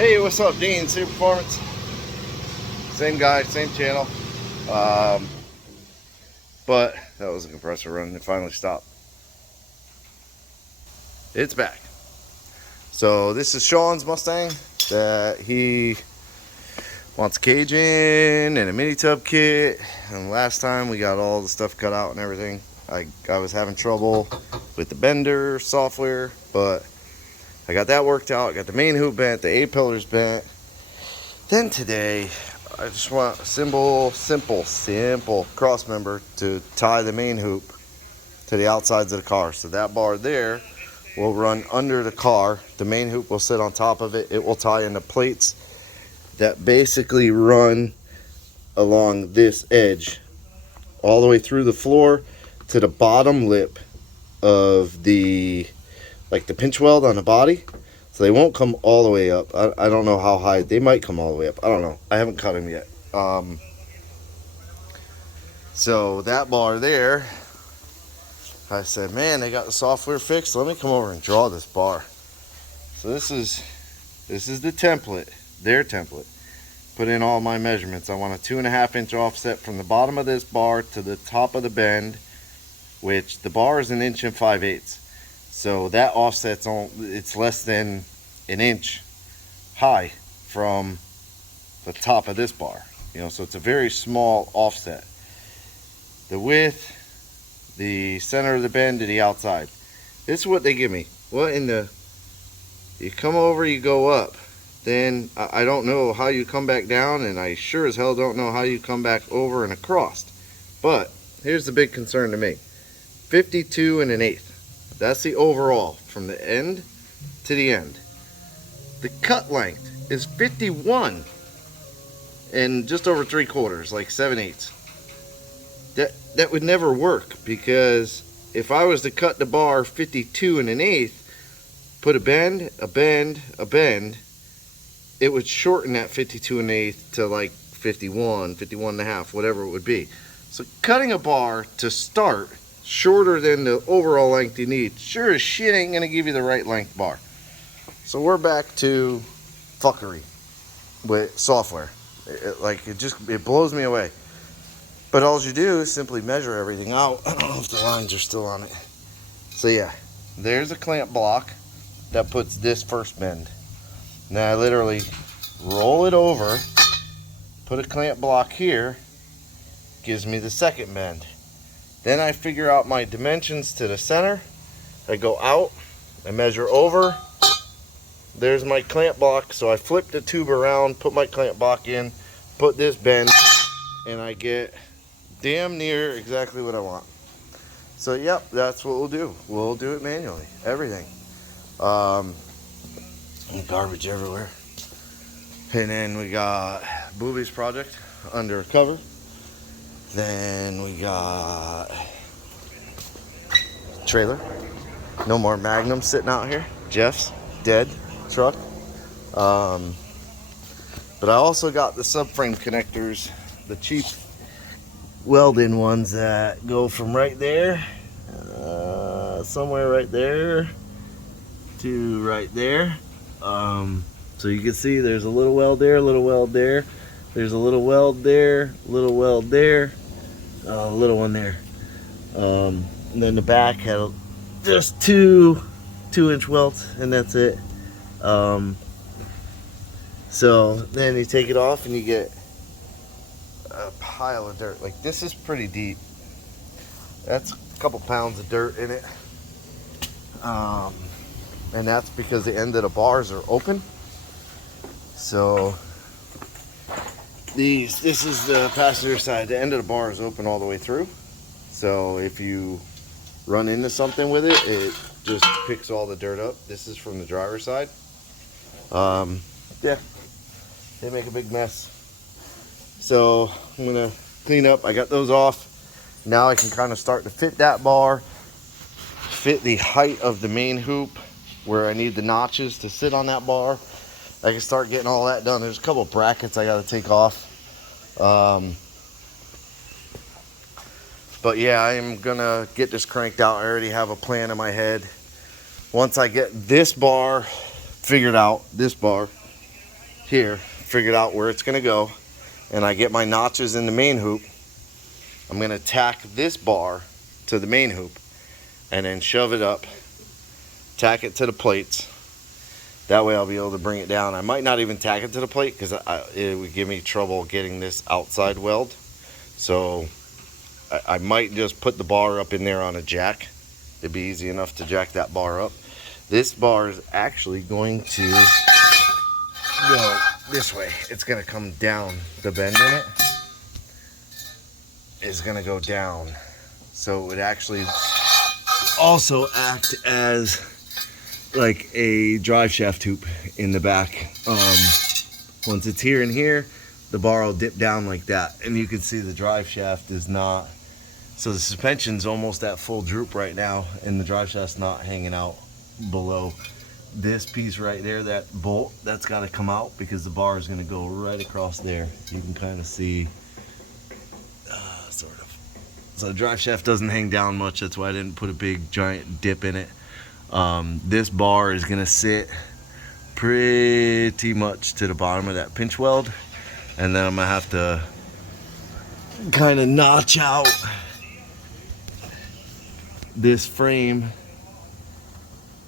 Hey, what's up, Dean? Super Performance. Same guy, same channel. But that was a compressor run. It finally stopped. It's back. So this is Sean's Mustang that he wants a cage in and a mini tub kit. And last time we got all the stuff cut out and everything. I was having trouble with the bender software, but I got that worked out. I got the main hoop bent, the A-pillars bent. Then today, I just want a simple cross member to tie the main hoop to the outsides of the car. So that bar there will run under the car. The main hoop will sit on top of it. It will tie into plates that basically run along this edge all the way through the floor to the bottom lip of the pinch weld on the body. So they won't come all the way up. I don't know how high. They might come all the way up. I don't know. I haven't cut them yet. So that bar there, I said, man, they got the software fixed. Let me come over and draw this bar. So this is the template, their template. Put in all my measurements. I want a 2.5 inch offset from the bottom of this bar to the top of the bend, which the bar is 1 5/8 inches. So that offset's it's less than 1 inch high from the top of this bar. So it's a very small offset. The width, the center of the bend to the outside. This is what they give me. What in the... You come over, you go up. Then I don't know how you come back down, and I sure as hell don't know how you come back over and across. But here's the big concern to me. 52 1/8. That's the overall from the end to the end. The cut length is 51 and just over 3/4, like 7/8. That would never work, because if I was to cut the bar 52 1/8, put a bend, it would shorten that 52 1/8 to like 51, 51.5, whatever it would be. So cutting a bar to start shorter than the overall length you need, sure as shit ain't gonna give you the right length bar. So we're back to fuckery with software. It blows me away. But all you do is simply measure everything out. I don't know if the lines are still on it. So yeah, there's a clamp block that puts this first bend. Now I literally roll it over, put a clamp block here, gives me the second bend. Then I figure out my dimensions to the center. I go out, I measure over. There's my clamp block. So I flip the tube around, put my clamp block in, put this bend, and I get damn near exactly what I want. So yep, that's what we'll do. We'll do it manually, everything. Garbage everywhere. And then we got Booby's project under cover. Then we got trailer. No more Magnum sitting out here. Jeff's dead truck. But I also got the subframe connectors, the cheap welding ones that go from right there, somewhere right there, to right there. So you can see there's a little weld there, a little weld there. There's a little weld there, little weld there, little one there. And then the back had just two 2-inch welds, and that's it. So then you take it off and you get a pile of dirt. Like, this is pretty deep. That's a couple pounds of dirt in it. And that's because the end of the bars are open. So this is the passenger side. The end of the bar is open all the way through. So if you run into something with it, it just picks all the dirt up. This is from the driver's side. Yeah, they make a big mess. So I'm gonna clean up. I got those off. Now I can kind of start to fit that bar, fit the height of the main hoop where I need the notches to sit on that bar. I can start getting all that done. There's a couple brackets I got to take off. But yeah, I'm gonna get this cranked out. I already have a plan in my head. Once I get this bar figured out, this bar, here, figured out where it's gonna go, and I get my notches in the main hoop, I'm gonna tack this bar to the main hoop and then shove it up, tack it to the plates. That way I'll be able to bring it down. I might not even tack it to the plate because it would give me trouble getting this outside weld. So I might just put the bar up in there on a jack. It'd be easy enough to jack that bar up. This bar is actually going to go this way. It's gonna come down. The bend in it is gonna go down. So it would actually also act as like a drive shaft hoop in the back. Once it's here and here, the bar will dip down like that, and you can see the drive shaft is not, so the suspension's almost at full droop right now, and the drive shaft's not hanging out below. This piece right there, that bolt, that's got to come out because the bar is going to go right across there. You can kind of see, sort of. So the drive shaft doesn't hang down much. That's why I didn't put a big giant dip in it. This bar is gonna sit pretty much to the bottom of that pinch weld, and then I'm gonna have to kind of notch out this frame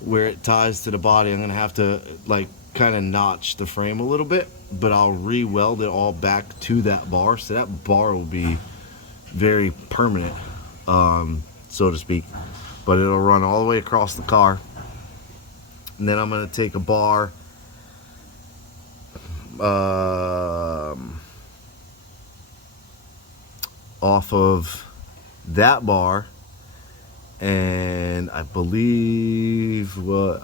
where it ties to the body. I'm gonna have to like kind of notch the frame a little bit, but I'll re-weld it all back to that bar, so that bar will be very permanent, so to speak. But it'll run all the way across the car. And then I'm going to take a bar off of that bar, and I believe what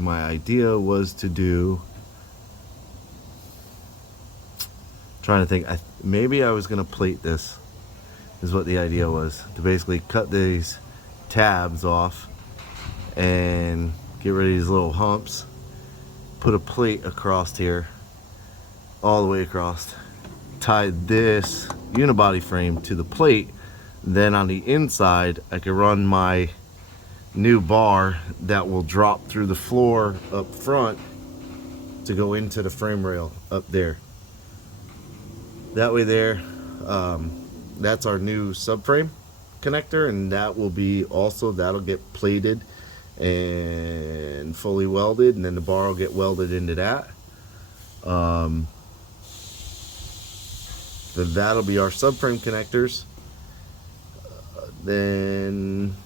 my idea was to do, trying to think, maybe I was going to plate this, is what the idea was, to basically cut these tabs off and get rid of these little humps, put a plate across here, all the way across, tie this unibody frame to the plate. Then on the inside I can run my new bar that will drop through the floor up front to go into the frame rail up there. That way there, that's our new subframe connector, and that will be also, that'll get plated and fully welded, and then the bar will get welded into that. Then that'll be our subframe connectors. Then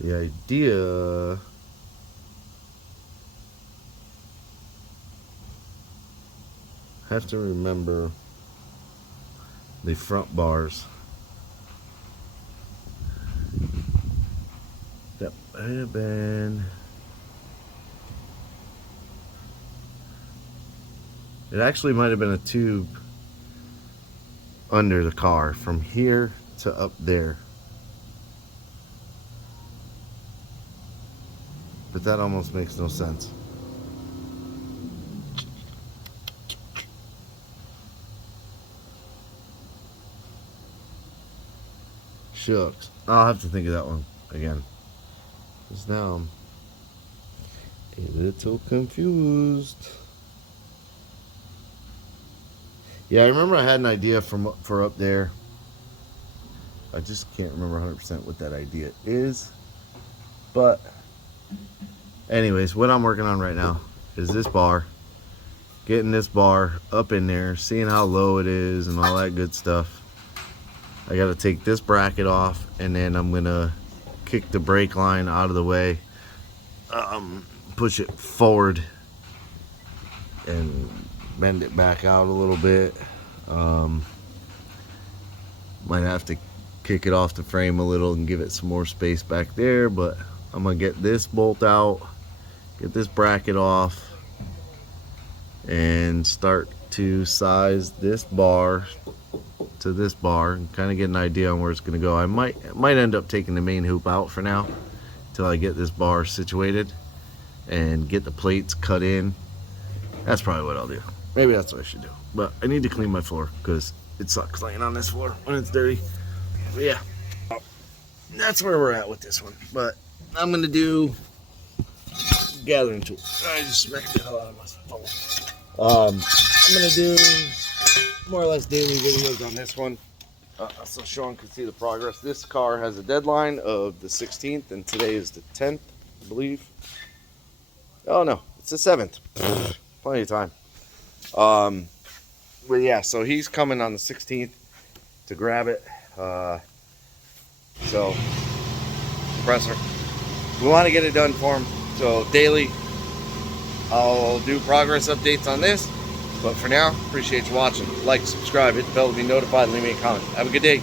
the idea, I have to remember the front bars. That might have been, it actually might have been a tube under the car from here to up there. But that almost makes no sense. Shucks. I'll have to think of that one again, because now I'm a little confused. Yeah, I remember I had an idea for up there. I just can't remember 100% what that idea is. But anyways, what I'm working on right now is this bar. Getting this bar up in there, seeing how low it is and all that good stuff. I got to take this bracket off, and then I'm going to kick the brake line out of the way, push it forward, and bend it back out a little bit. Might have to kick it off the frame a little and give it some more space back there, but I'm going to get this bolt out, get this bracket off, and start to size this bar to this bar and kind of get an idea on where it's going to go. I might end up taking the main hoop out for now until I get this bar situated and get the plates cut in. That's probably what I'll do. Maybe that's what I should do. But I need to clean my floor because it sucks laying on this floor when it's dirty. But yeah, that's where we're at with this one. But I'm gonna do gathering tool. I just smacked the hell out of my phone. I'm gonna do more or less daily videos on this one, so Sean can see the progress. This car has a deadline of the 16th, and today is the 10th, I believe. Oh no, it's the 7th. Plenty of time. But yeah, so he's coming on the 16th to grab it. So compressor, we want to get it done for him. So daily, I'll do progress updates on this. But for now, appreciate you watching. Like, subscribe, hit the bell to be notified, and leave me a comment. Have a good day.